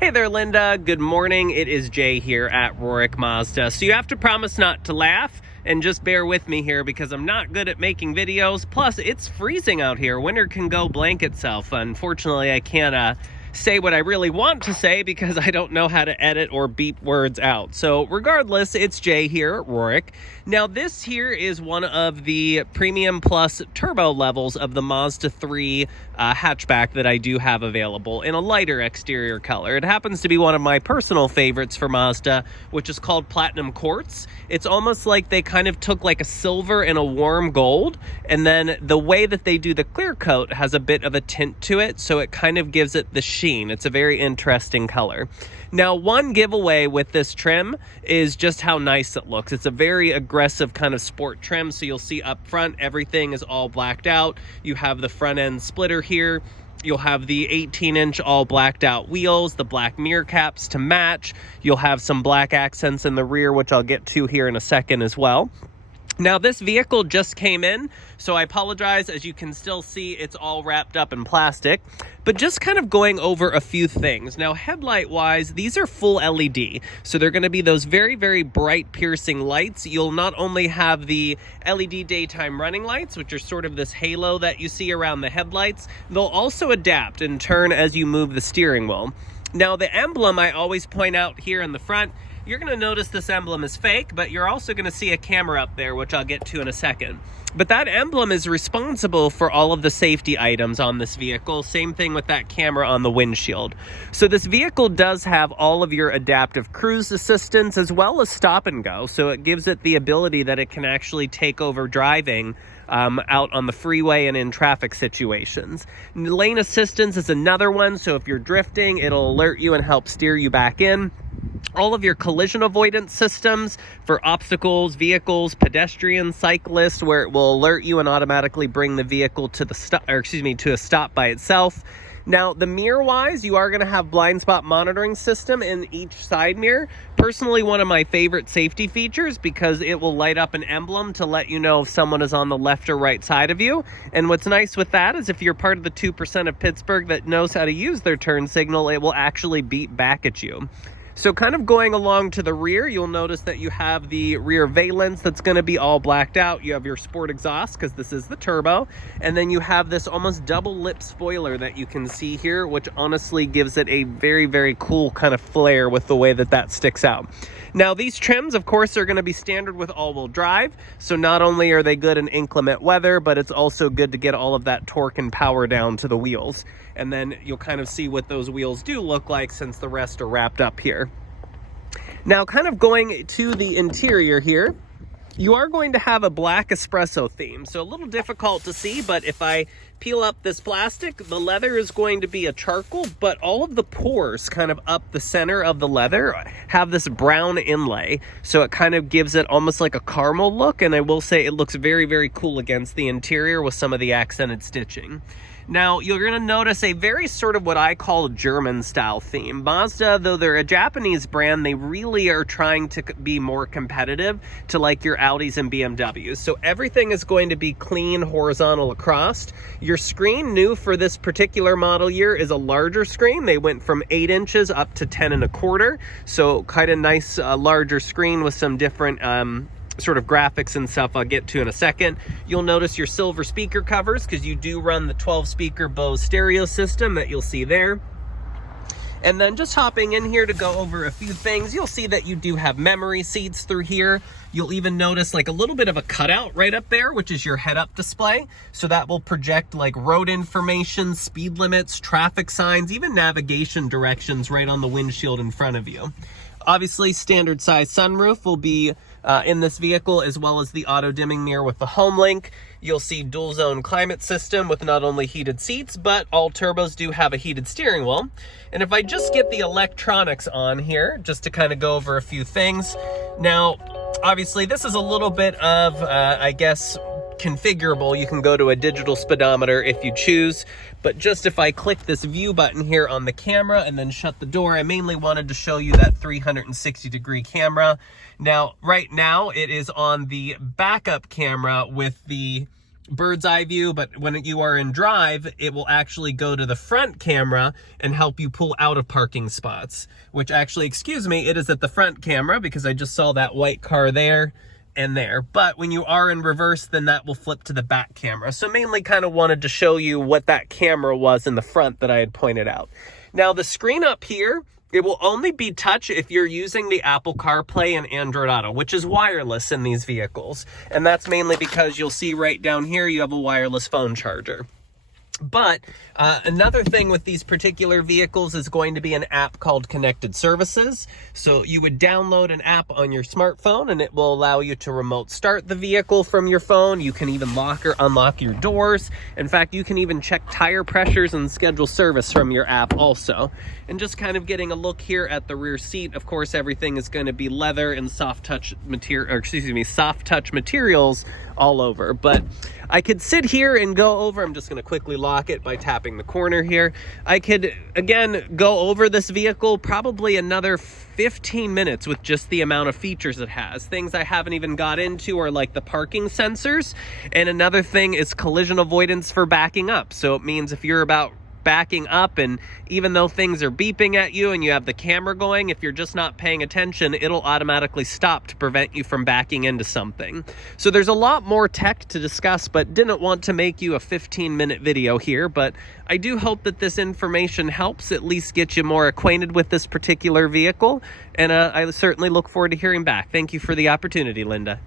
Hey there, Linda. Good morning. It is Jay here at Rorick Mazda. So you have to promise not to laugh and just bear with me here because I'm not good at making videos. Plus, it's freezing out here. Winter can go blank itself. Unfortunately, I can't say what I really want to say because I don't know how to edit or beep words out. So regardless, it's Jay here at Rorick. Now this here is one of the Premium Plus turbo levels of the Mazda 3 hatchback that I do have available in a lighter exterior color. It happens to be one of my personal favorites for Mazda, which is called Platinum Quartz. It's almost like they kind of took like a silver and a warm gold, and then the way that they do the clear coat has a bit of a tint to it, so it kind of gives it the sheen. It's a very interesting color. Now, one giveaway with this trim is just how nice it looks. It's a very aggressive kind of sport trim, so you'll see up front everything is all blacked out. You have the front end splitter here. You'll have the 18-inch all blacked out wheels, the black mirror caps to match. You'll have some black accents in the rear, which I'll get to here in a second as well. Now, this vehicle just came in, so I apologize. As you can still see, it's all wrapped up in plastic, but just kind of going over a few things. Now, headlight-wise, these are full LED, so they're going to be those very, very bright, piercing lights. You'll not only have the LED daytime running lights, which are sort of this halo that you see around the headlights. They'll also adapt and turn as you move the steering wheel. Now, the emblem I always point out here in the front, you're going to notice this emblem is fake, but you're also going to see a camera up there, which I'll get to in a second. But that emblem is responsible for all of the safety items on this vehicle. Same thing with that camera on the windshield. So this vehicle does have all of your adaptive cruise assistance as well as stop and go. So it gives it the ability that it can actually take over driving out on the freeway and in traffic situations. Lane assistance is another one. So if you're drifting, it'll alert you and help steer you back in. All of your collision avoidance systems for obstacles, vehicles, pedestrians, cyclists, where it will alert you and automatically bring the vehicle to to a stop by itself. Now, the mirror-wise, you are going to have blind spot monitoring system in each side mirror. Personally, one of my favorite safety features because it will light up an emblem to let you know if someone is on the left or right side of you. And what's nice with that is if you're part of the 2% of Pittsburgh that knows how to use their turn signal, it will actually beep back at you. So kind of going along to the rear, you'll notice that you have the rear valence that's going to be all blacked out. You have your sport exhaust because this is the turbo. And then you have this almost double lip spoiler that you can see here, which honestly gives it a very, very cool kind of flair with the way that that sticks out. Now, these trims, of course, are going to be standard with all-wheel drive. So not only are they good in inclement weather, but it's also good to get all of that torque and power down to the wheels. And then you'll kind of see what those wheels do look like since the rest are wrapped up here. Now, kind of going to the interior here, you are going to have a black espresso theme. So a little difficult to see, but if I peel up this plastic, the leather is going to be a charcoal, but all of the pores kind of up the center of the leather have this brown inlay. So it kind of gives it almost like a caramel look. And I will say it looks very, very cool against the interior with some of the accented stitching. Now, you're going to notice a very sort of what I call German style theme. Mazda, though they're a Japanese brand, they really are trying to be more competitive to like your Audis and BMWs. So everything is going to be clean, horizontal across. Your screen, new for this particular model year, is a larger screen. They went from 8 inches up to 10 1/4. So kind of nice, larger screen with some different sort of graphics and stuff I'll get to in a second. You'll notice your silver speaker covers because you do run the 12-speaker Bose stereo system that you'll see there. And then just hopping in here to go over a few things, you'll see that you do have memory seats through here. You'll even notice like a little bit of a cutout right up there, which is your head-up display. So that will project like road information, speed limits, traffic signs, even navigation directions right on the windshield in front of you. Obviously, standard size sunroof will be in this vehicle, as well as the auto dimming mirror with the HomeLink. You'll see dual zone climate system with not only heated seats, but all turbos do have a heated steering wheel. And if I just get the electronics on here, just to kind of go over a few things. Now, obviously, this is a little bit of, I guess, configurable. You can go to a digital speedometer if you choose, but just if I click this view button here on the camera and then shut the door, I mainly wanted to show you that 360-degree camera. Now, right now, it is on the backup camera with the bird's eye view, but when you are in drive, it will actually go to the front camera and help you pull out of parking spots, which actually, excuse me, it is at the front camera because I just saw that white car there and there. But when you are in reverse, then that will flip to the back camera. So mainly kind of wanted to show you what that camera was in the front that I had pointed out. Now the screen up here, it will only be touch if you're using the Apple CarPlay and Android Auto, which is wireless in these vehicles. And that's mainly because you'll see right down here, you have a wireless phone charger. But another thing with these particular vehicles is going to be an app called Connected Services. So you would download an app on your smartphone and it will allow you to remote start the vehicle from your phone. You can even lock or unlock your doors. In fact, you can even check tire pressures and schedule service from your app also. And just kind of getting a look here at the rear seat. Of course, everything is going to be leather and soft touch materials all over. But I could sit here and go over, I'm just going to quickly lock it by tapping the corner here. I could, again, go over this vehicle probably another 15 minutes with just the amount of features it has. Things I haven't even got into are like the parking sensors. And another thing is collision avoidance for backing up. So it means if you're about backing up, and even though things are beeping at you and you have the camera going, if you're just not paying attention, it'll automatically stop to prevent you from backing into something. So there's a lot more tech to discuss, but didn't want to make you a 15-minute video here. But I do hope that this information helps at least get you more acquainted with this particular vehicle, and I certainly look forward to hearing back. Thank you for the opportunity, Linda.